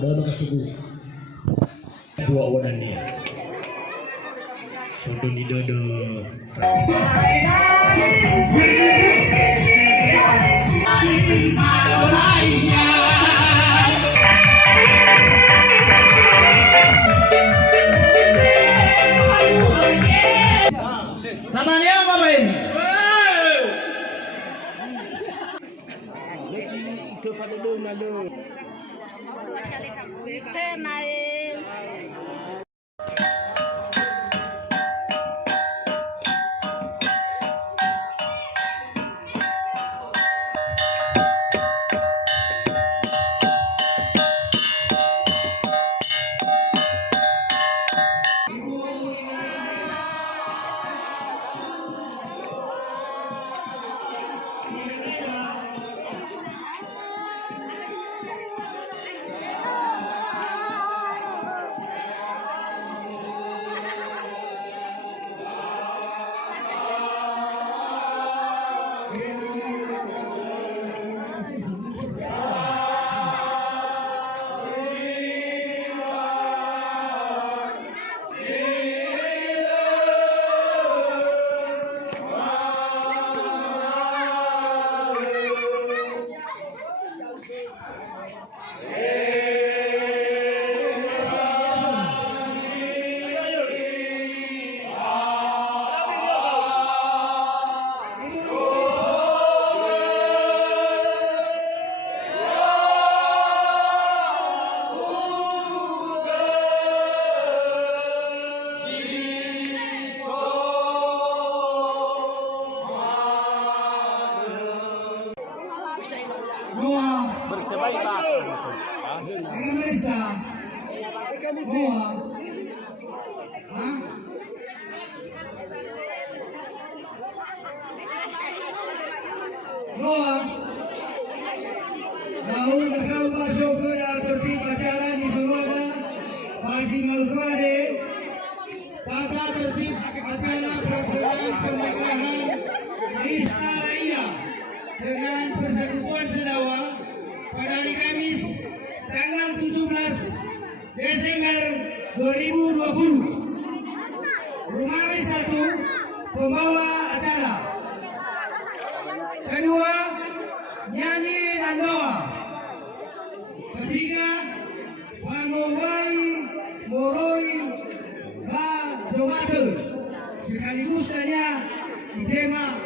dalam makasugu dua wanan niya sundo ni dodo namanya apa Rin? Sahur nakau masuk ke tertib acara di Bawada Haji Malfade pada tertib acara pelaksanaan pernikahan Istana Ina dengan Persekutuan Sedawa pada hari Kamis tanggal 17 Desember 2020. Rumah 1 pembawa acara. Kedua, nyanyi dan doa. Ketiga, Pangobai Moroi Ba Jomate sekaligus hanya tema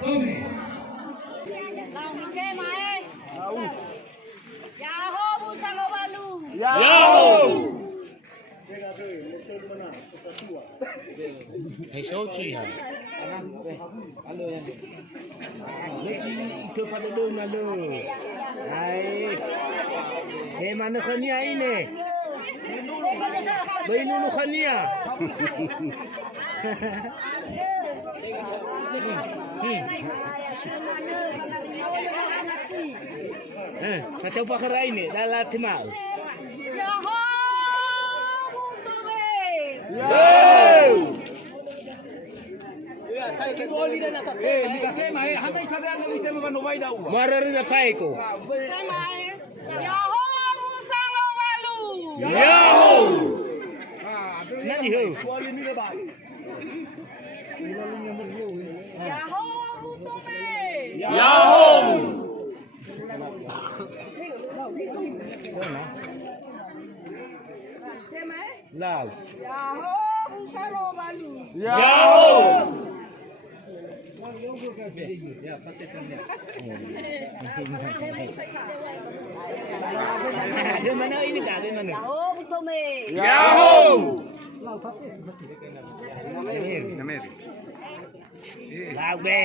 Tome. Yahoo Busango Balu. Yahoo! Hãy số truy hả? Alo em. Lấy chi cơ phát đơn là đơn. Ai. Thế mà nó khẩn nhảy nè. Bây nó khẩn nhảy. Kacau pakai ini, dah timal. Yahoo Buntome. Marah na faiko. Yahoo Busango Balu. Yahoo! Nani ho? Yahoo Buntome. Yahoo! Lal. Yahoo Busango Balu. Yahoo! Dia mana ini kak? Dia mana? Yahoo Buntome. Yahoo! Lao bè.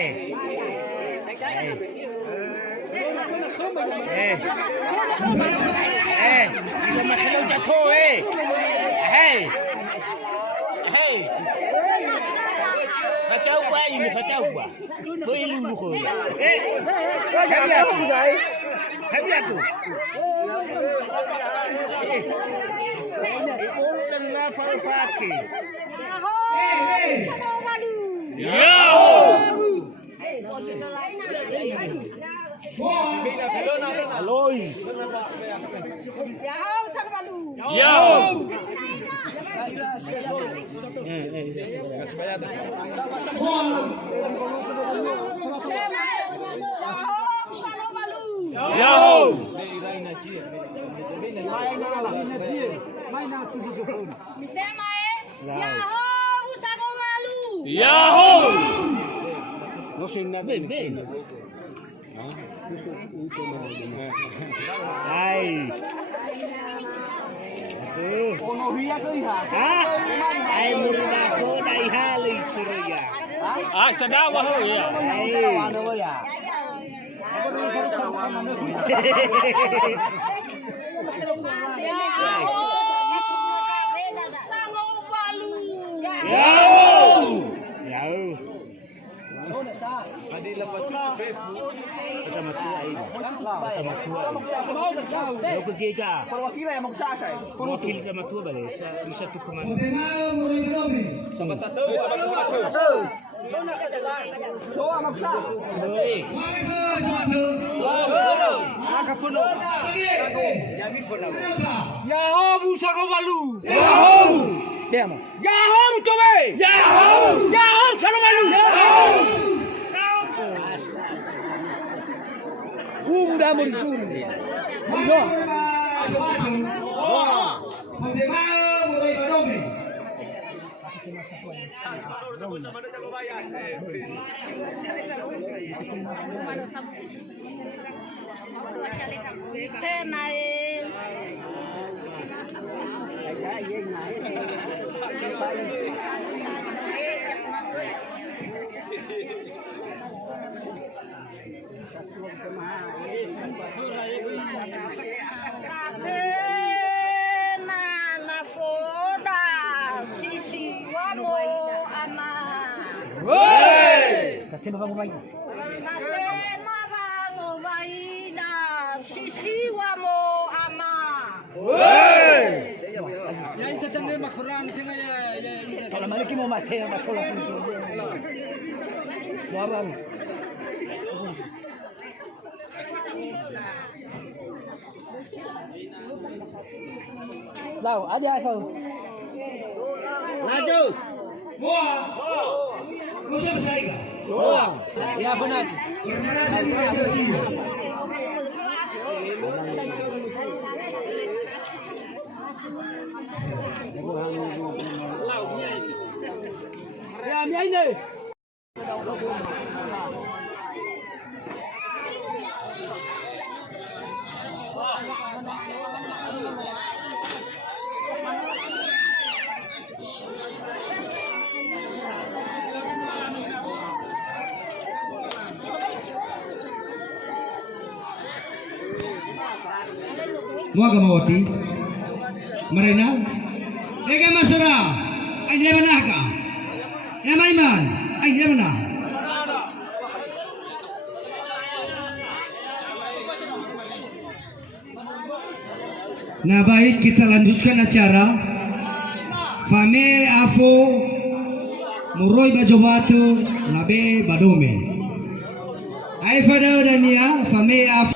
Bisa makan jatuh Kacau apa ini? Kacau apa? Kau ilu kau ya? Habis aku. Habis aku. Ibu tengah fakir. Yahoo! Aloy. Yahoo sang malu. Yo. Yahoo salo malu. Yo. Temae. Yahoo salo malu. Yahoo. No sé nada. Ven. Ay. Ay murna ko dai hali surya. Sadawa ho ya. Salo malu. Yahoo. Yo pergi ka. Perwakilan yang magsasay. Wakil ka matua bale sa satu komando. Motemao Muroy Badome. So, magsa. Oi. Akapuno. Yahoo busa ko balu. Yahoo. Dia mo. Yahoo tobe. Yahoo salo balu. Muda mo rin. Motemao Muroy Badome. Temae. Mana soda sisi wamo ama. Katino ba mo ba? Matema bango vaina sisi wamo ama. Kalau maliki mo mate matolak nito. Yaran. Lau, ada apa? Maju. Musa besar ka? Ya benar. Permanasi Muroy Ya, mi ini. Muaga mawati. Marina. Ega masura. Ay dia mana ka? Ya Maiman. Ay dia mana? Nah baik, kita lanjutkan acara. Fame Afo Muroy Bajobatu Labe Badome. Ay fada dania Fame Afo.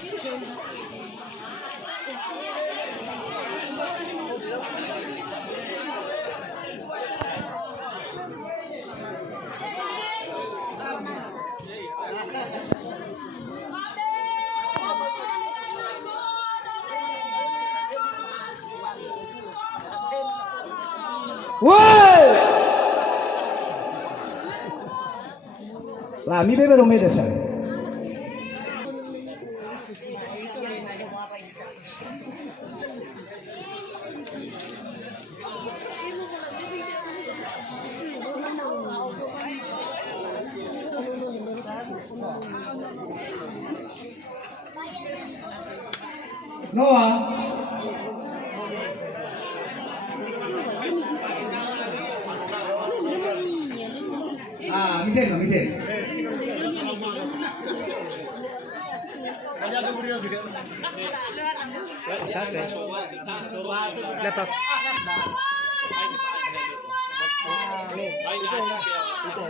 Woi! Lah, mi bebe dong beda sah. Noah. Miten. Laptop.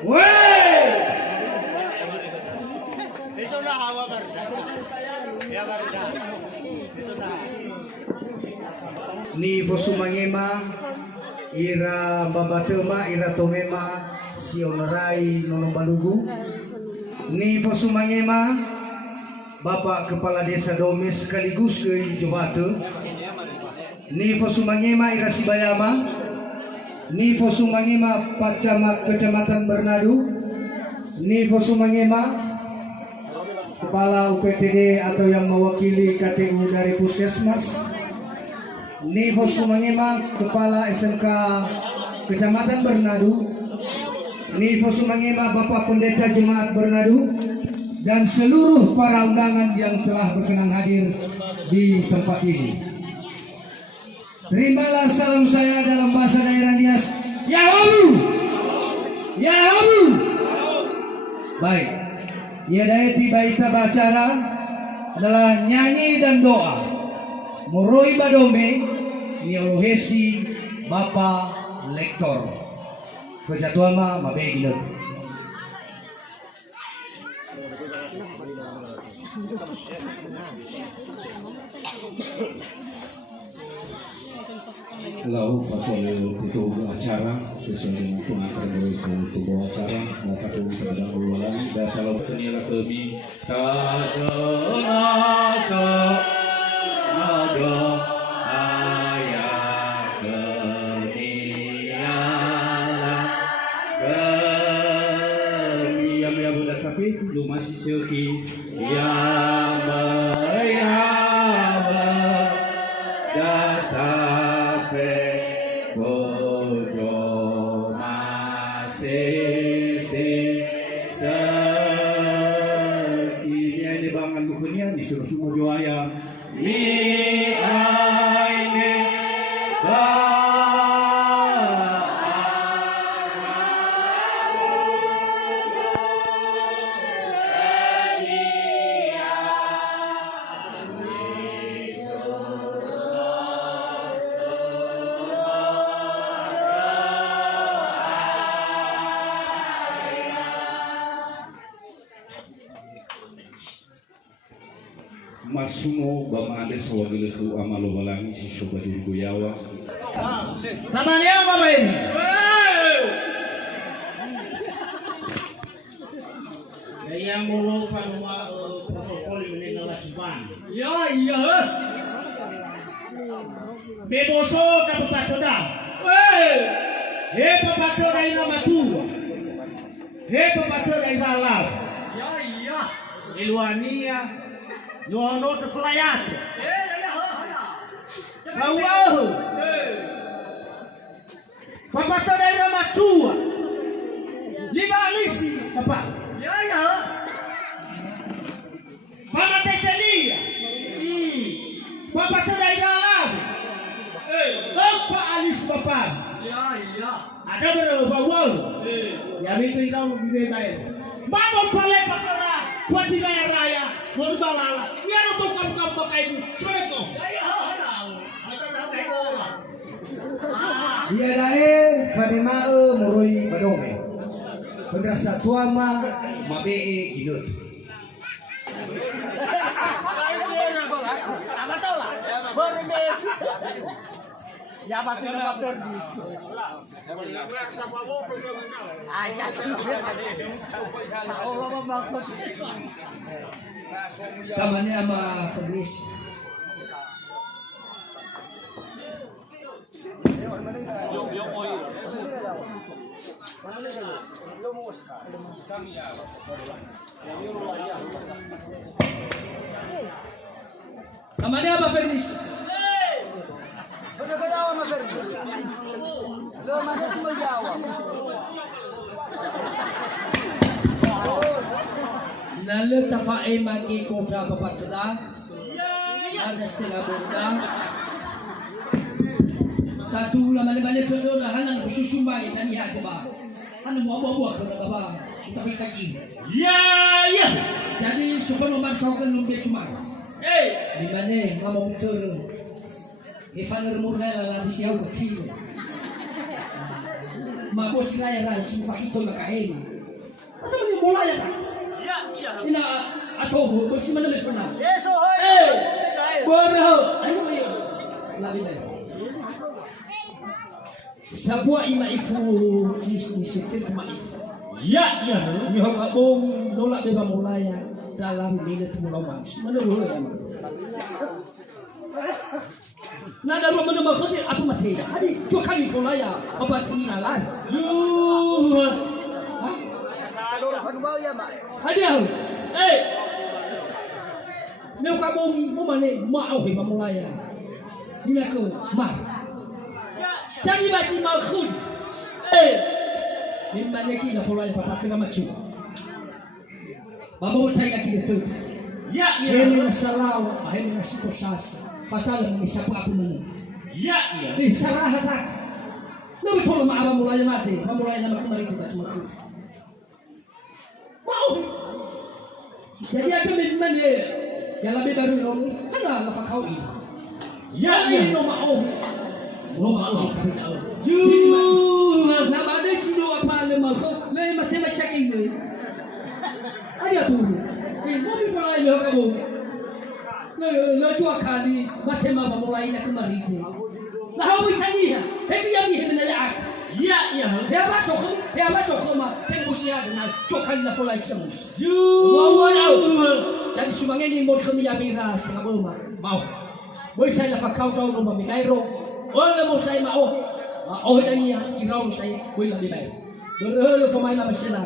Woi! Ni fosumangema ira babatema ira tomema sionarai nonombalugu. Ni fosumangema Bapak Kepala Desa Domes sekaligus ke Jobate. Ni fosumangema ira Sibayama. Ni fosumangema Kecamatan Bernadu. Ni fosumangema Kepala UPTD atau yang mewakili KTU dari Puskesmas. Ni fosumangema Kepala SMK Kecamatan Bernadu. Ni fosumangema Bapak Pendeta Jemaat Bernadu dan seluruh para undangan yang telah berkenan hadir di tempat ini. Terimalah salam saya dalam bahasa daerah Nias. Ya Habu, ya Habu. Baik, ya daeti baita bacara adalah nyanyi dan doa. Moroi badome niolohesi Bapak Lektor Kejatuama Mabeginut. Lalu faktor itu acara sesuai dengan pengaturan dari tubuh acara maka terhadap ulang dan kalau kenira kami kasanasa ada ayat keniala kami yang berada safif lu masih seki yang mayaba dasar disuruh semua juaya mi aine ba Masumo bamade sawagiliku amalo balangi si Shobadi Guyawa. Namanya apa ini? Yang mulu fanwa protokol ini adalah cuman. Ya iya. Beboso kabupaten dah. Papato dari nama tua. Papato dari dalam. Ya iya. Iluania. Yono te flayat. Wow. Papa to dari rumah tua. Lima alisi, papa. Ya ya. Papa tetelia. Papa to dari dalam. Apa alis papa? Ya iya. Ada berapa wow? Ya itu ikau lebih baik. Mama fale pakara. Kuaci bayar raya. Baru balala. Ya untuk kamu pakai itu. Sebenarnya. Dia dae Fadimae Moroi Badome. Pendrasa tuama mabee ginut. Apa tahu lah? Bermes. Ya pasti faktor di. Aja. Allah mampus. Kamarnya sama Fadlis. Kamarnya apa Fadlis? Betul kau apa Fadlis? Lo mana semua jawab? Lalu tafae magi kobra papatuda. Ada setengah borda. Tatu lama-lama todo hanan kususumbai dan ya tiba. Anu buah-buah kena baba. Kita lagi. Ya ya. Jadi suka nomor sawakan lumbe cuma. Di mana kamu betul? Ivan murna la siau kecil. Mabot sila ya cuma fakito makain. Atau ni mulai ya. Ina atau bersih mana betul nak? Boro. Ayo. Labi dai. Sabua ima ifu sitir kema ifu. Ya, ya. Ni hok abong nolak beba mulaya dalam minit mulawang. Mana boleh kan? Nada rumah mana maksudnya apa mati? Hadi cukai ifu laya apa tinggalan? Hadi au. Nếu các bông mà này mạo thì mà mulaya. Ni nak mar. Jangan baca maksud. Mimba lagi la fulani papa kena macu. Baba utaiga kile tutu. Ya ya. Hemi na salawa, hemi na sipo sasa. Fatala mngishapo hapo nini? Ya ya. Ni saraha tak. Nabi tolo maaba mulaya mate, mamulaya na makumariki baca maksud. Mau. Jadi ada mimba ni yang lebih baru ni, ada la fakau ini. Ya ya no mau. No mau kami tahu. Na baada chido pale maso le matema checking ni ada tu mobi fulai le kabo le chua kali matema ba mulai na kemari je la hawi tania heki yami hemna ya ya ba so khoma tembusia na chua kali na fulai chamu jadi sumangeni mo khami ya mira sa boma mau boy sai la fakau tau no mamigairo ole mo sai mau oh dania irau saya boleh lebih baik. Berhelo pemain apa senang.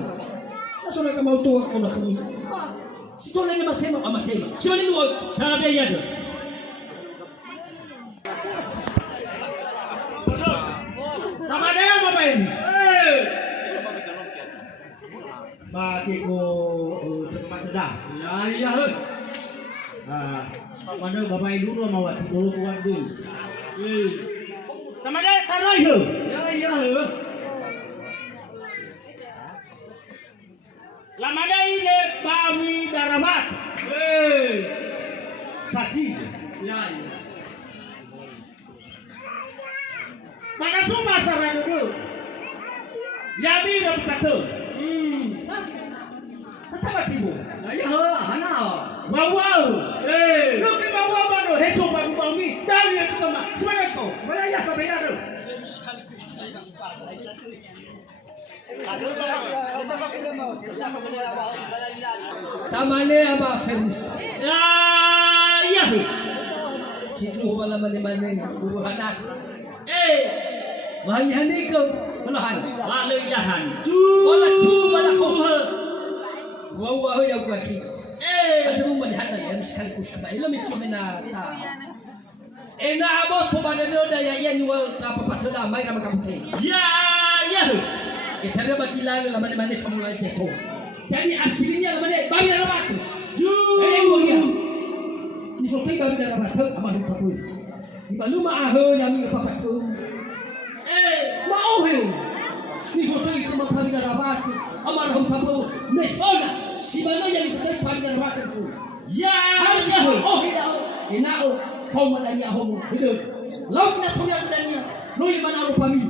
Masuk nak mau tua kau nak kami. Situ lagi matema. Siapa ni dua? Tak ada ya tu. Nama dia apa ini? Bagi ko tempat sedang. Ya. Mana bapak ibu dulu mau dulu kuat dulu. Nama dia taruh itu. Ya. Lama dia ini Bawi Daramat. Saksi. Ya. Mana semua sarana dulu. Yami dah berkata. Apa tibu? Ya, mana? Bawa. Lu ke bawa baru heso baru Bawi. Dari itu kemana? Sebenarnya kau. Ya sampai ya tu. Tamane apa Feris? Ya. Situ wala mane guru anak. Bahan ke belahan. Wala jahan. Wala kau. Wah ya aku aki. Ada rumah hada yang sekali kus kembali lami cuma na ta. Ena abot po pada noda ya yan wal apa patoda mai nama kamu teh. Ya. Kita ada bacilan lama mana formula jeko. Jadi aslinya lama babi darat. Ni foto babi darat amal pakui. Di balu maaho yami apa tu. Mau heu. Ni foto itu mah babi darat. Amal papu. Mesona. Si mana yang foto babi darat tu. Ya. Oh hidau. Enao. Forma dania homo. Hidup. Laut na punya dania. Noi mana rupami.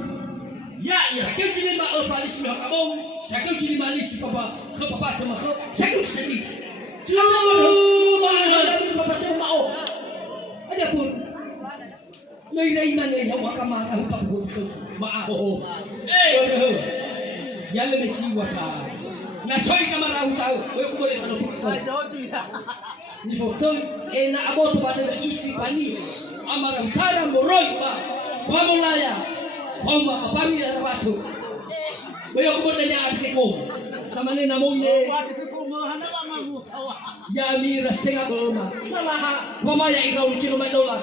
Ya, sakit cili mak ofalis mak abong, sakit cili malis papa ke papa tema ke, sakit sedih. Papa tema o. Ada pun. Lei mana yang wakama tahu papa ke mak ho. Ya lebih jiwa ta. Na soi kamera tahu, aku boleh sana pukul. Ni foto ena abot pada isi pani. Amara utara moroi ba. Pamulaya. Koma apami na watu. Wewe kumodanya atiko. Kama ni namoye. Ya mi rastenga boma. Nalaha pamaya ikaw chino madola.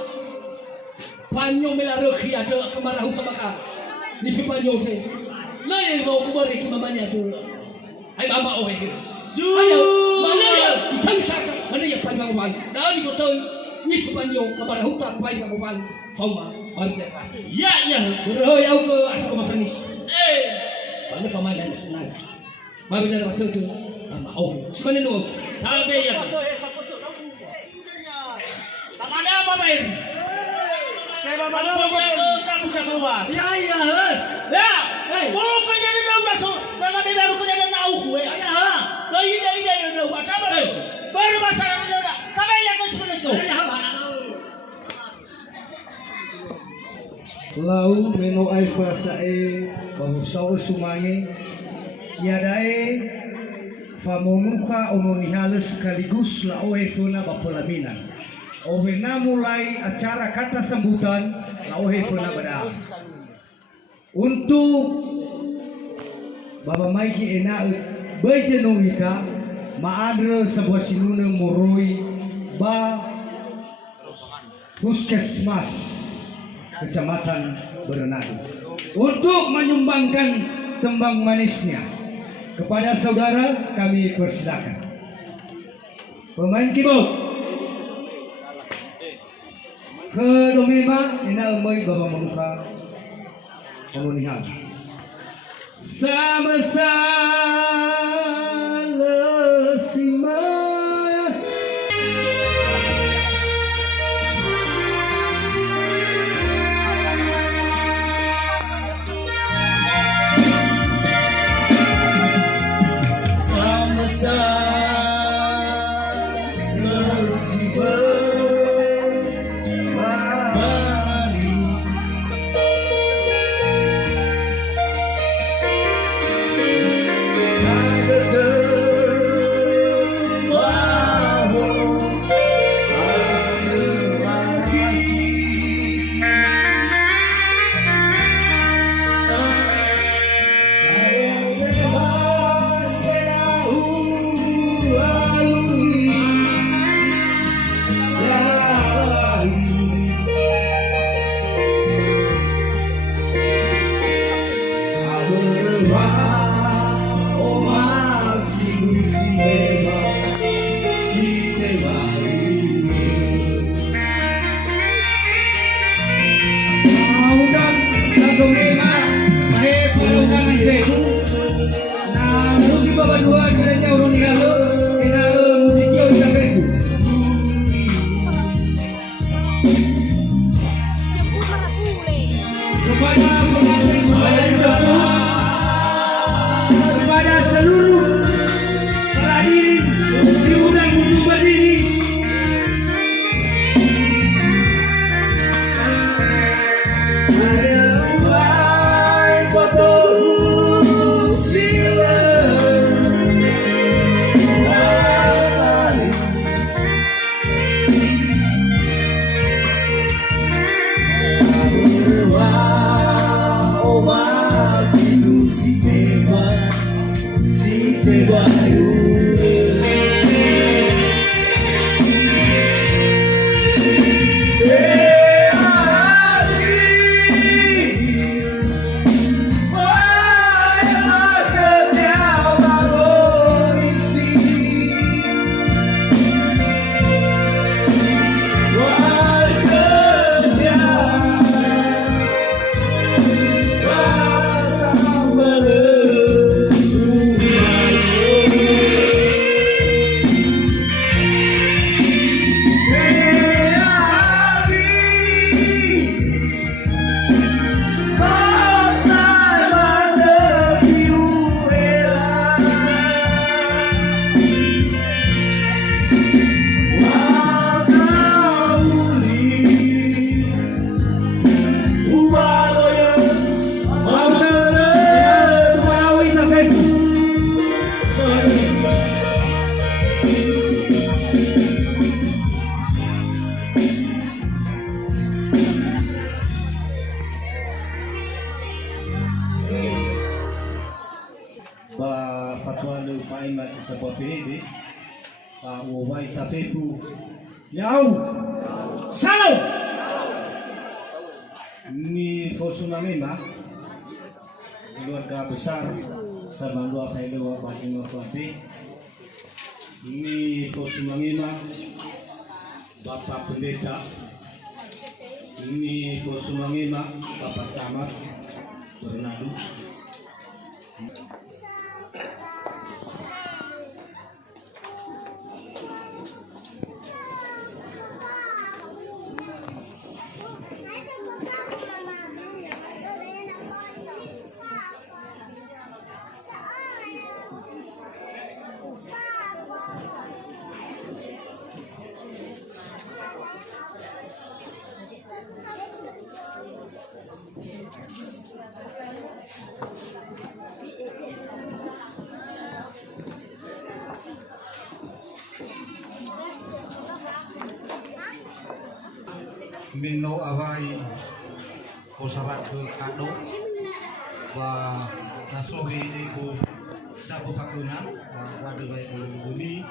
Panyo mela rokhi ada kemarahu tamaka. Ni si panyo ke. Lai mo kumore ki mamanya tu. Ai mama oe. Ayo, mana ya? Kitang saka. Mana ya panyo wan. Dali foto ni si panyo kemarahu ta panyo wan. Koma. Ya. Bro ya aku mafanis. Mana pemain senang. Baru dah waktu tu. Oh, sebenarnya tu. Tak ada ya. Tamane apa baik? Kayak bapak kamu bukan keluar. Ya. Ya. Oh, kerja dia dah masuk. Dalam dia baru kerja dia nak aku. Ya. Ida. Apa baru masalah dia dah. Kami yang kau sebenarnya tu. lau meno ai fasae babusau sumange yadae famonuka ononihale sekaligus la oe funa bapolaminan ovena mulai acara kata sambutan la oe funa bada untuk Baba Maiki enak berjenung ika maadre sebuah sinune moroi ba puskesmas kecamatan Berenadu untuk menyumbangkan tembang manisnya kepada saudara. Kami persilakan pemain keyboard ke domema enak emai Baba Manuka Ononihan sama-sama simaya sama-sama kepada seluruh perhadirin diundang untuk berdiri. Seperti Pak Wawai Tapeku Yau Salam Ni Fosunamema keluarga besar Sabandua Pailewa Bajingo Tuape Ni Fosunamema Bapak Pendeta Ni Fosunamema Bapak Camat Berenadu. Mino awai kosarat ke kado và so với cô sabu pakuna và qua được vậy bumi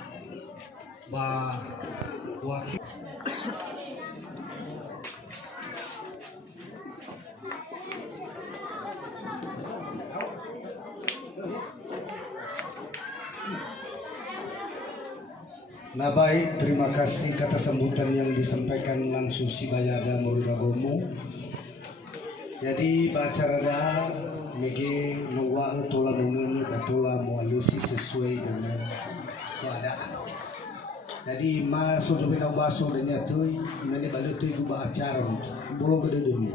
và qua Nah baik, terima kasih kata sambutan yang disampaikan langsung si Bayada Morugagomo. Jadi bacara dah mege nuwa tola munun batola mualusi sesuai dengan keadaan. Jadi masuk sampai nau baso dan nyatui mene balutui gubah acara bolo gede demi.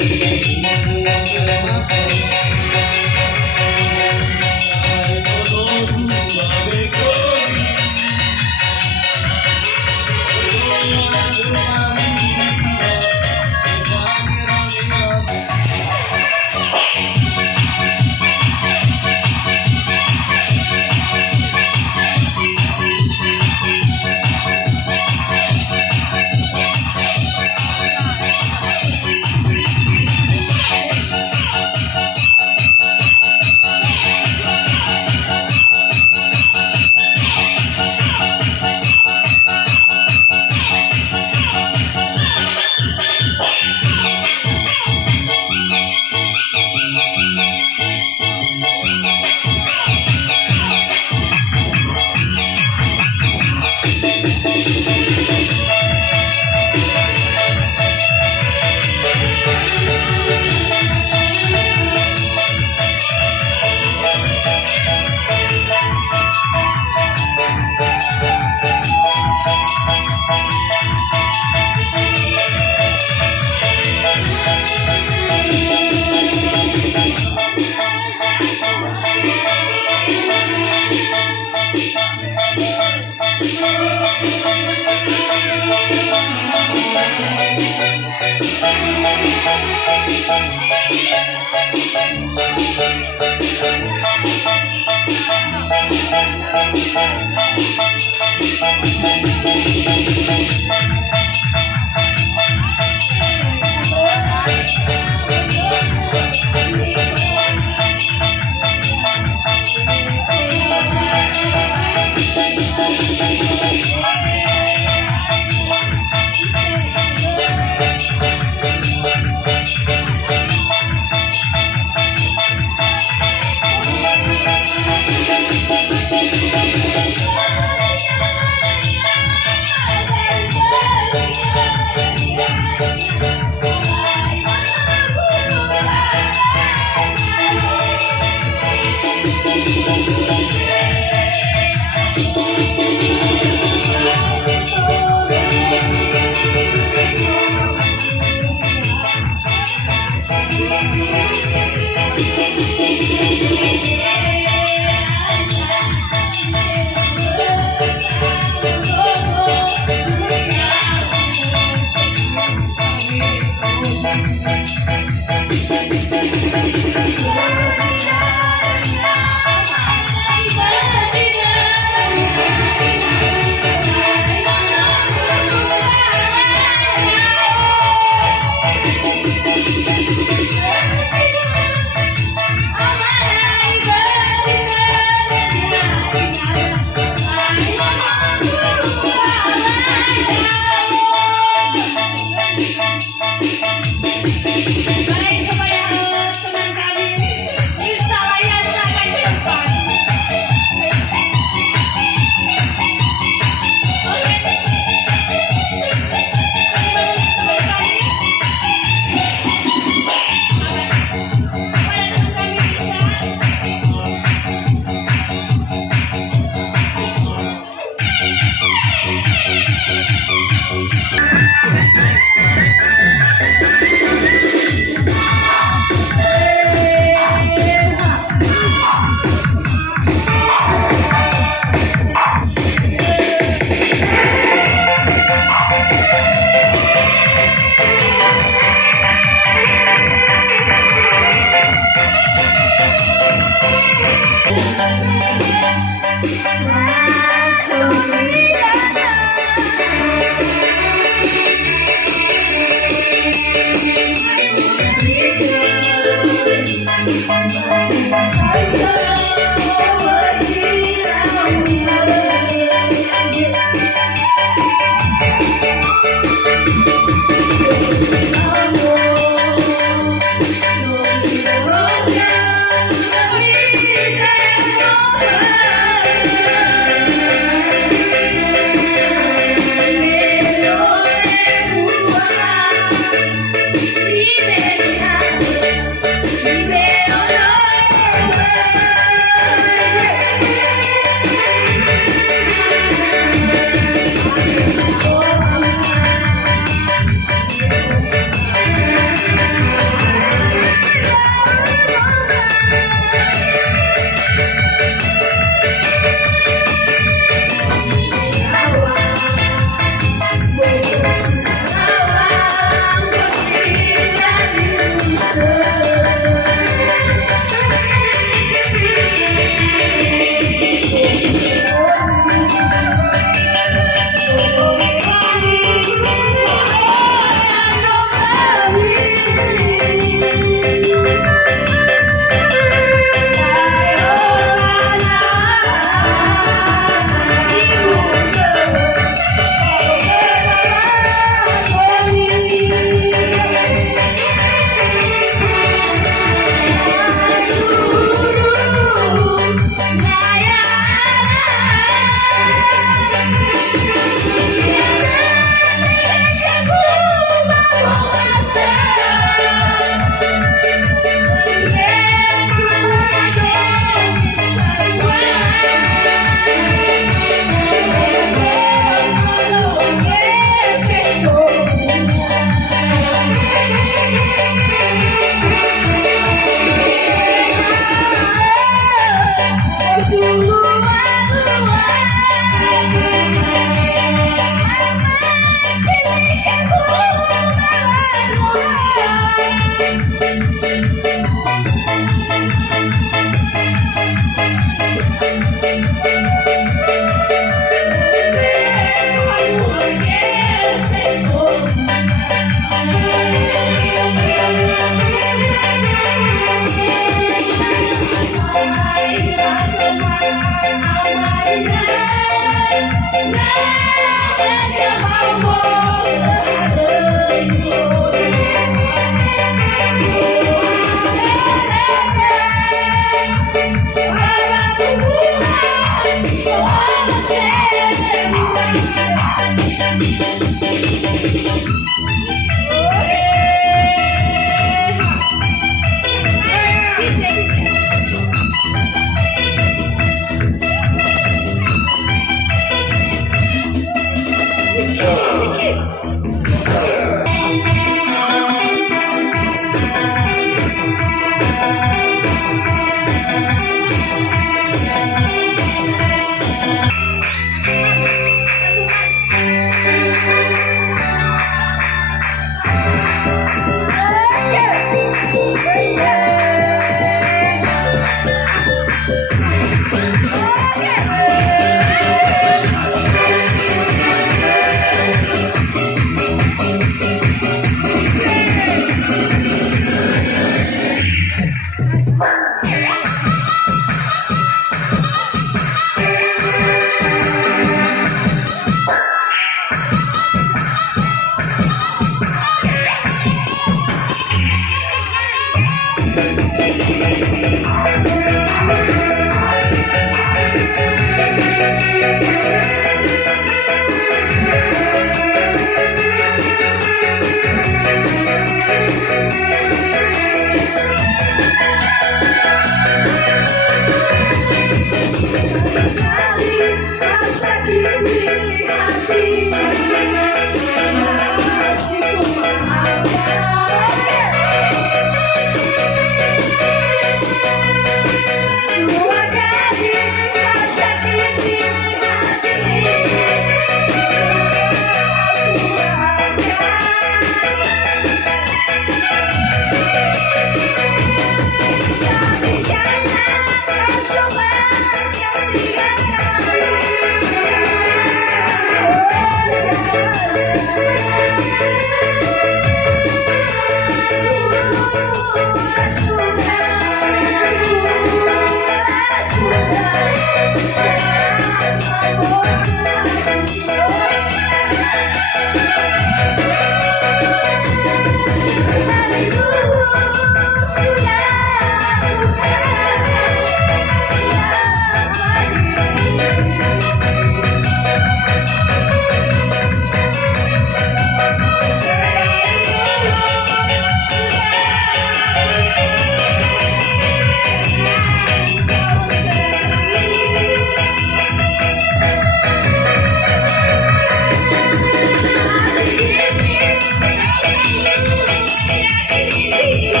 Yeah.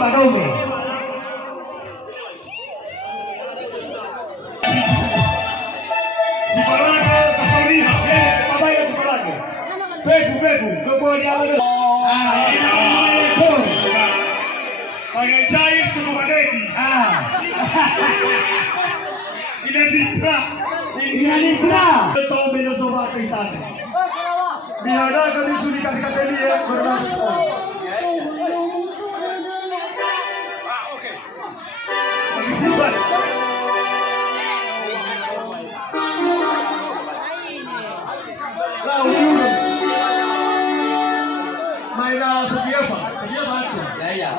Manome. Sipalaga Kapauniha, pabai na Sipalaga. Fegu, kemudian Saya jahit cukup Manedi. Inadipra. Betul bina coba kita. Biada kami sulit kata dia berlangsung. Oke. Simpan. Lalu dulu. Mainan sedia apa? Sedia baca. Ya.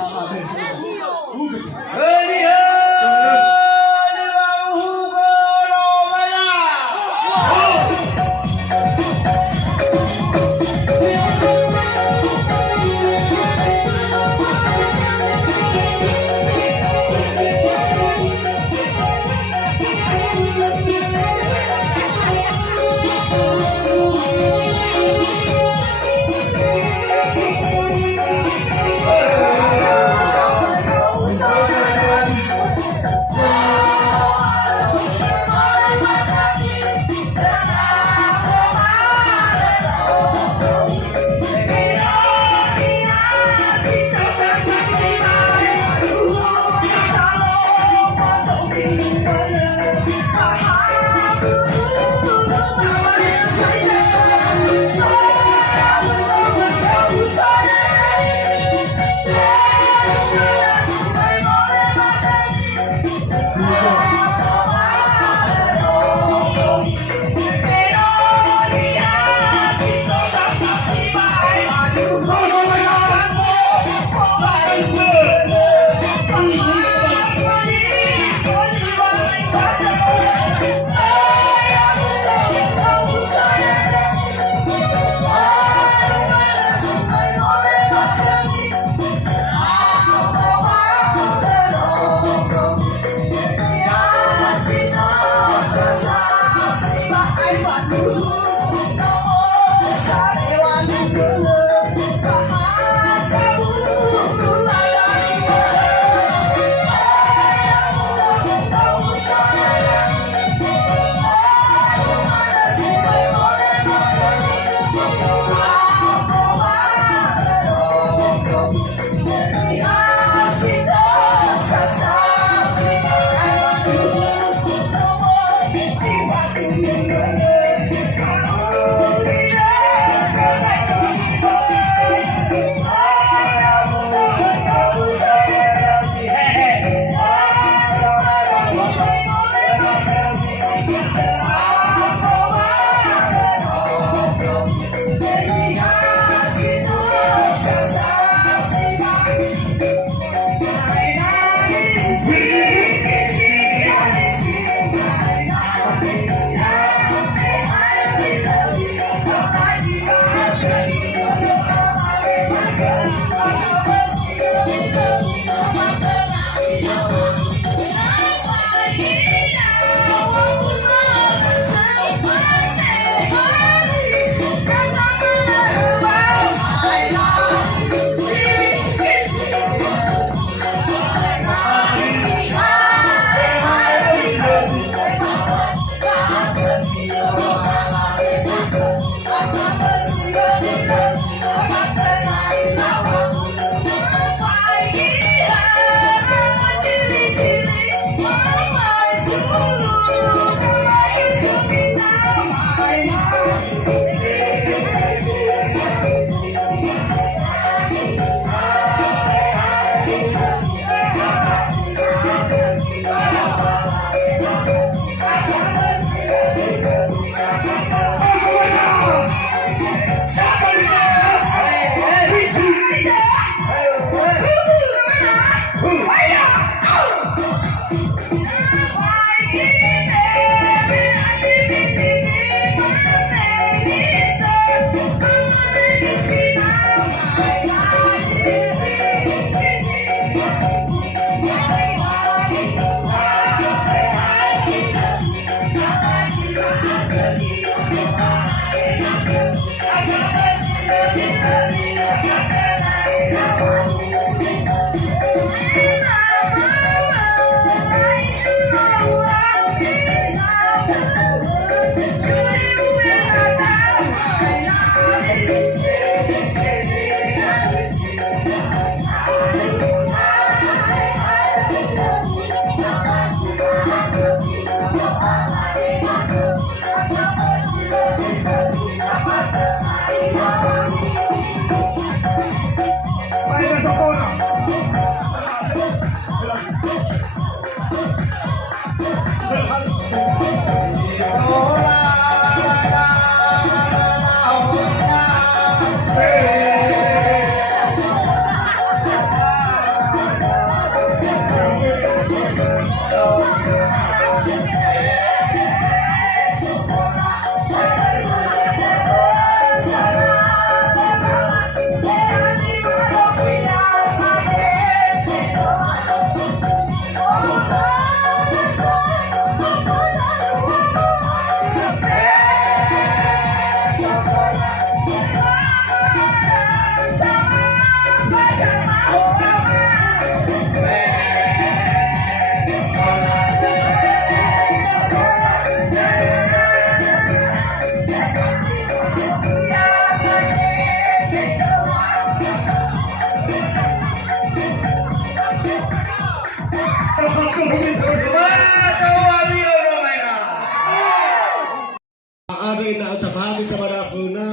Abi na utafahami kepada Funa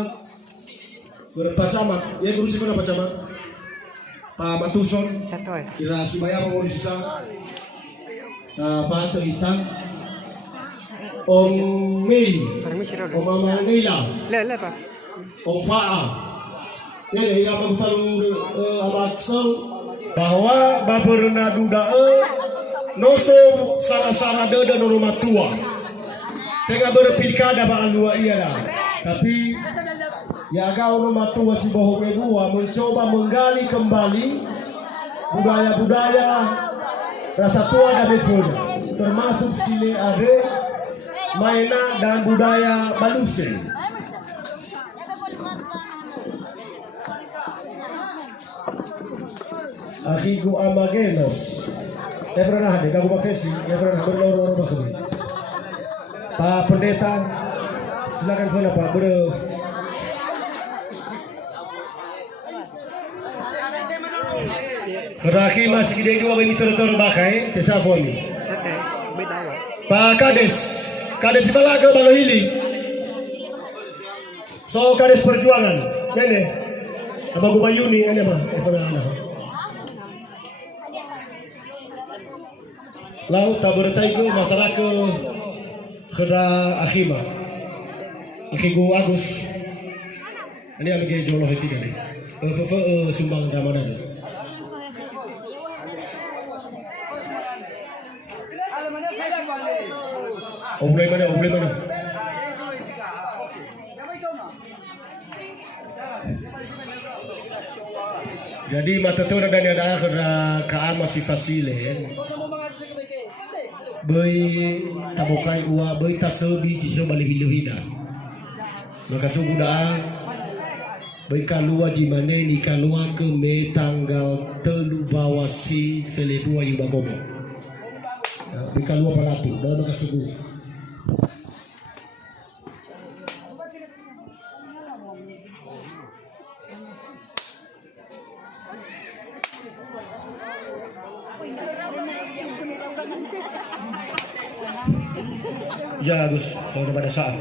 berpacamat, ya guru sih pacamat. Pak Matuson, kira si bayar mengurus sisa. Fato Itang, Om Mei, Om Mama Neila, Om Faa. Ya, hingga mengutaru abaksal bahwa baperna duda noso sara-sara dada no rumah tua. Tengah berpilkada bang dua iya dah. Tapi ya kau rumah tua si bohong gua mencoba menggali kembali budaya-budaya rasa tua dan Funa, termasuk sile are, maina dan budaya Baluse. Akiku Amagenos. Ya pernah deh, kamu profesi, ya pernah berlorong maksudnya. Pak Pendeta, silakan sana Pak Bro. Keraki masih gede dua ini tertor bakai, tesafon. Pak Kades si Balaga Balohili. So Kades Perjuangan, ini. Abang Gubayuni, ini apa? Laut tak bertai ke masyarakat kena akhima. Ikigu Agus. Ini yang lagi joloh itu kan. Sumbang Ramadan. Mulai mana? Jadi mata tu dan ada kena kaama si fasile. Bay tabukai uwa bay tasebi ciso balibilubida. Maka suku daa bay kalua jimane ni kalua ke me tanggal telu bawasi tele dua iba gobo. Bay kalua paratu daa maka suku. Ya Gus, kalau pada saat.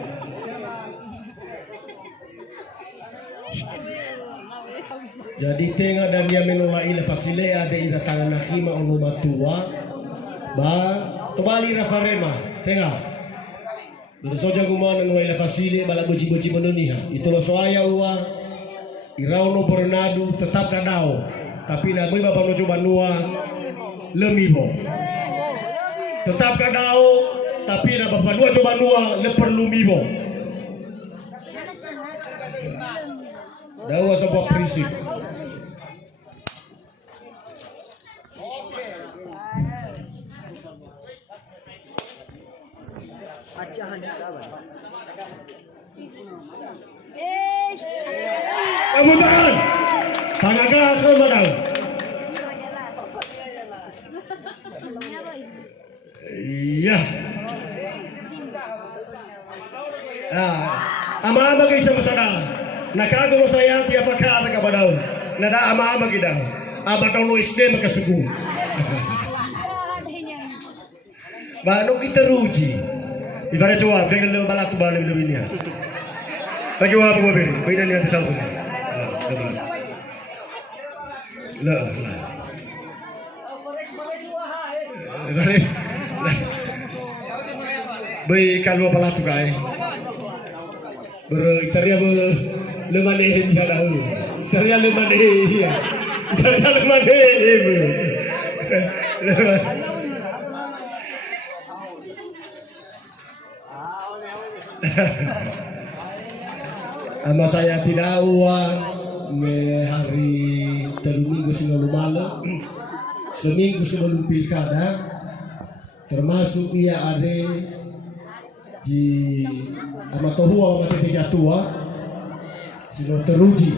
Jadi tengah dan dia menolak fasile ada ira tangan nakhima uluma tua. Ba tobali rafarema tengah. Bersoja gumana menolak fasile bala boji-boji menuniha. Itu lo soaya uwa irauno bernadu tetap kadao. Tapi nabi bapa no coba nua lemibo. Tetap kadao. Tapi na bapak dua coba dua le perlu mibo. Dawa sebuah prinsip. Kamu tahan. Tangaga ke mana? Iya. Ama-ama kayo sa masada. Nakagulo saya tiap kata kepada nada ama-ama kita. Abang tahu isde makasugu. Baru kita ruji. Ibarat jawab dengan balak balik dunia. Bagi jawab apa beri? Beri dia tu sahut. Lah. Beri kalau balak tu kai. Beritaria lemane dia dah. Itaria lemane dia. Itaria lemane. Ama saya tidak uang me hari minggu sebelum malam, seminggu sebelum pilkada, termasuk ia ada di amatohua amatoteja tua, sino teruji,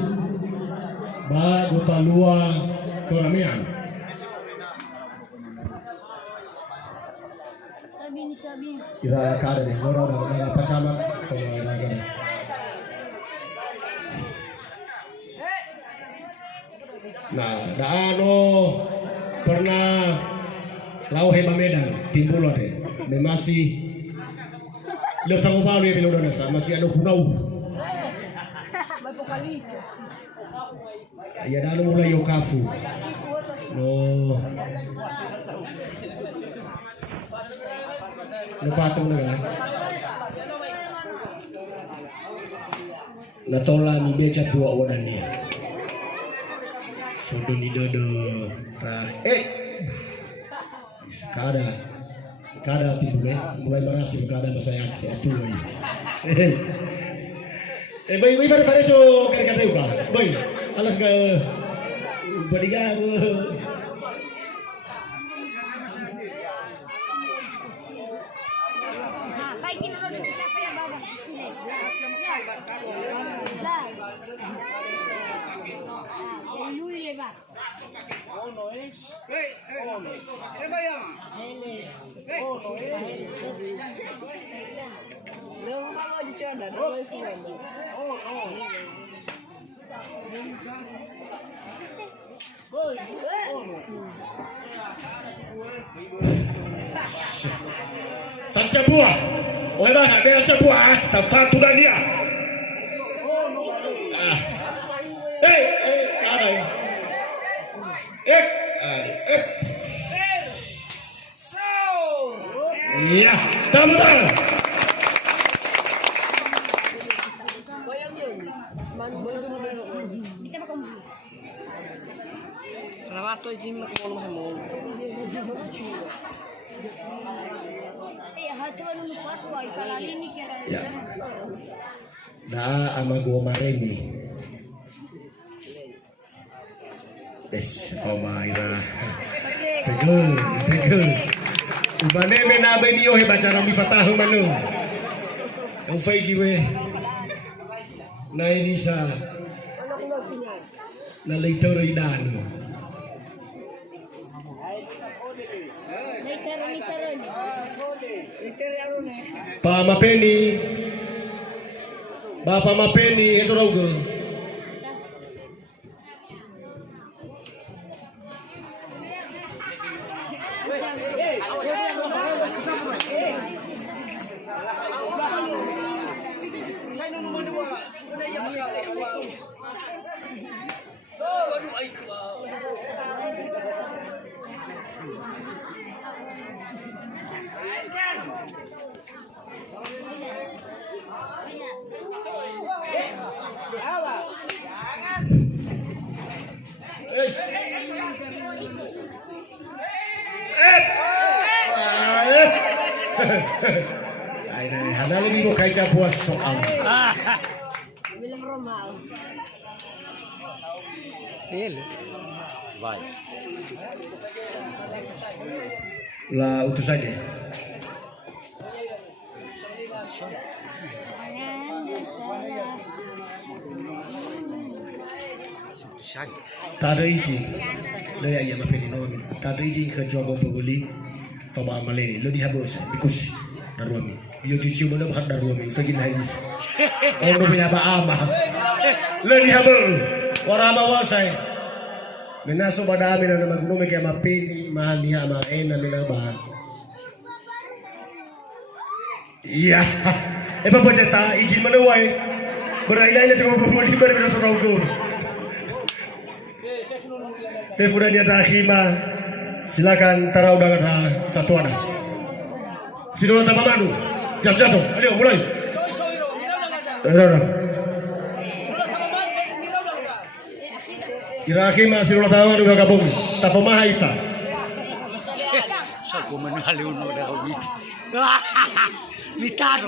ba gota lua keramaian. Ira kada deh, orang udah pacamat kalau ira kada. Nah, daano pernah lau hema Medan timbulo deh, masih lo sama baru ya bilo nasa masih ada hunau. Ya daano mulai yokafu. No. Lupatung na natola ni beca buat wadan ni sudah ni dodo kada timbul mulai marasi kada masaya saya tu lagi bayi pada so kata juga bayi alas ke beriga Baikin ako dito siya pa yung bawang sila. Yuli leba. Saja buah, wah dah, dia saja buah, tak tu dah dia. Ada. Ya, dah betul. Rawato jim ko mo. Ya. Dah ama gua mareni. Ira. Segel. Ubane mena benio he baca rambi fatah manu. Ang fai giwe. Na inisa. Na leito roidano. Pak Mapeni, Bapak Mapeni itu rogo. Hadal ni mo kay puas soal. Bilang Romal. Vai. Lah utus saja. Tada izin, lo ya ia Mapeni non. Tada izin ke jogo pembeli, fama amaleni. Lo dihabis, ikus daruami. Yo cuci mana bukan daruami, segini habis. Orang punya apa ama. Lo dihabis, warama wasai. Menaso pada amin na magnume kay Mapeni, mahania maena minaba. Iya, apa cerita izin mana wai? Berailai cuma bermudi berbeda soraukur. Tefuran yang terakhir, silakan tarau dengan satu ada. Sidola sama manu, jatuh, ayo mulai. Kira-kira masih sidola sama manu gabung, tak pemaham itu. Aku menali uno dah hobi. Mitaro.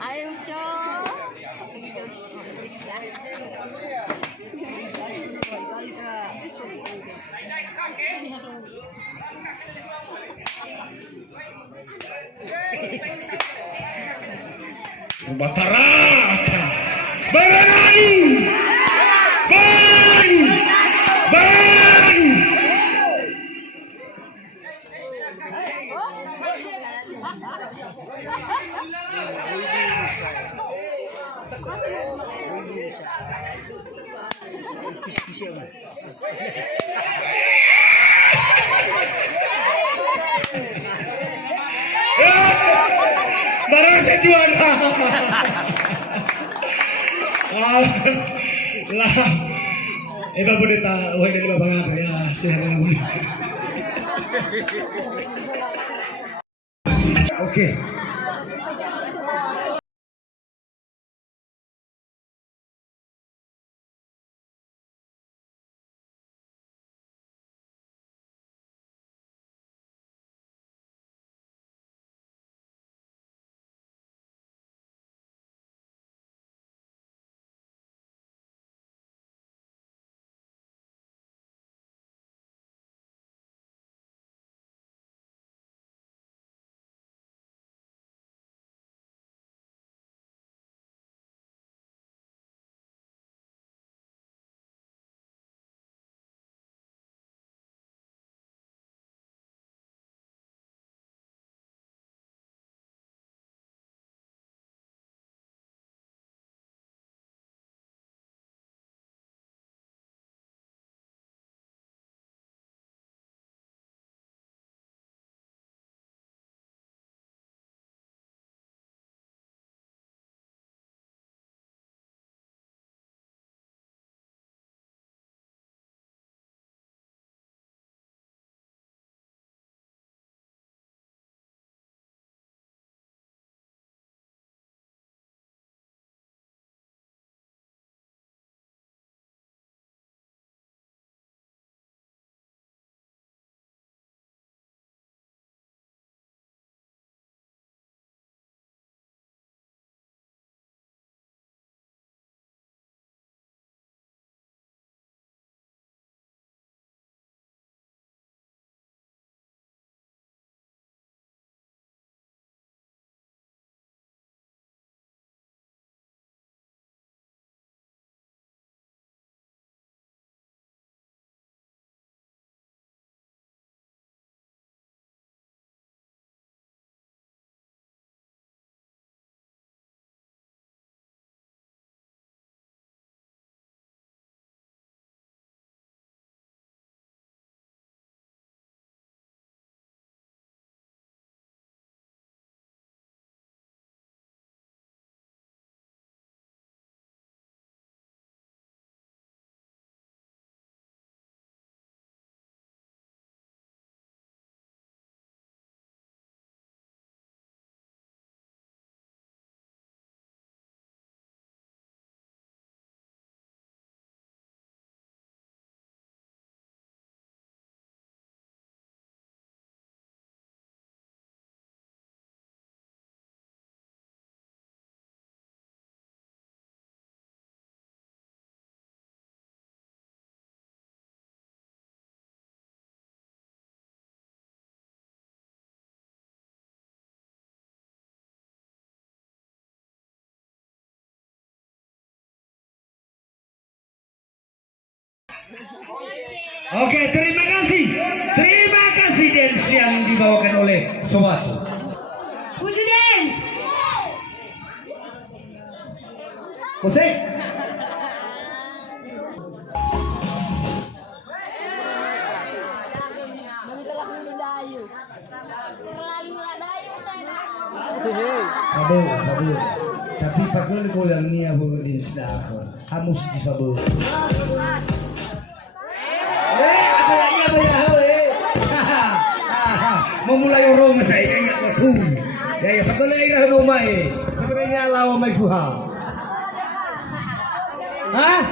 Ayun, Chong. Bataraka. Barani. Barani. Barani. Barang juara. Lah. Iba po dita, uhay na lima bangga ya, siya na muli. Okey. Oke, terima kasih. Terima kasih dance yang dibawakan oleh Sowato. Would you dance? Jose. Fabel. Tapi Fabel ko yang niya bo din sa ako. Hamus di Fabel. Memulai orang saya ingat waktu. Ya, Fabel ay na rumah eh. Sebenarnya niya lawa may fuha. Hah?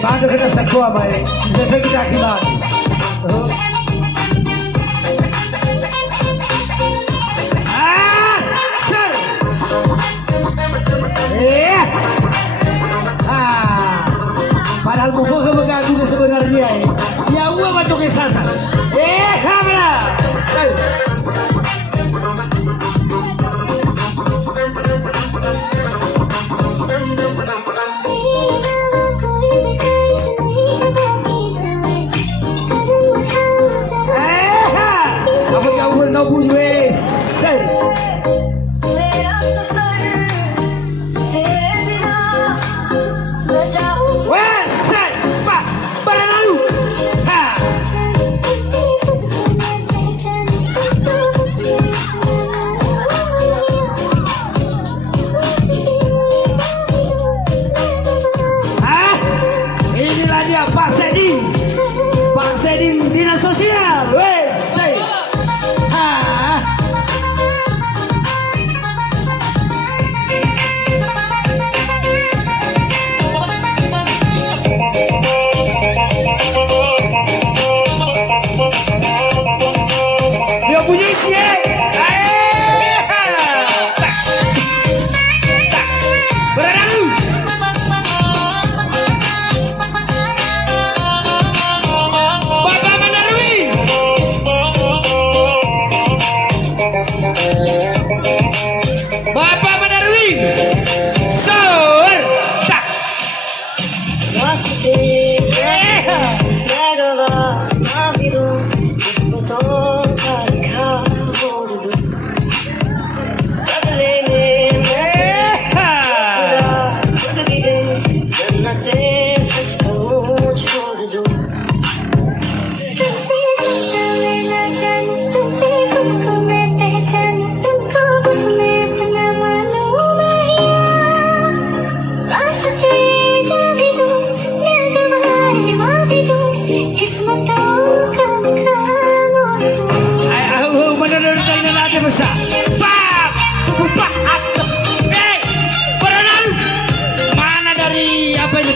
Bago kita sa kuha ba eh. Hindi kita kilang. Sir! Padahal mo ka magago na sebenarnya eh. Ya uwa macam kesasa. Kamera! Sir! No puedes ser. Inilah dia Pak Seding Dinas Sosial.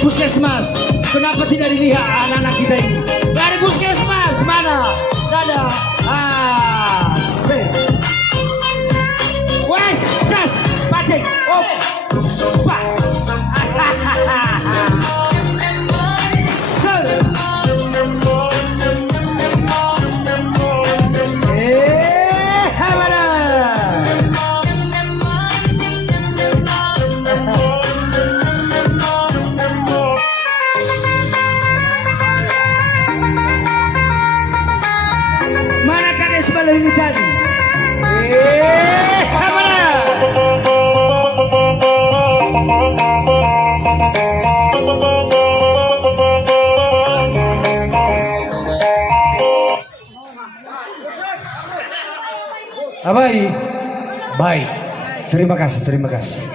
Puskesmas, kenapa tidak dilihat anak-anak kita ini? Dari puskesmas mana? Tidak ada. Wes, jas, pacek, op, pak. Ini tadi. Kamera. Abai. Baik. Terima kasih, terima kasih.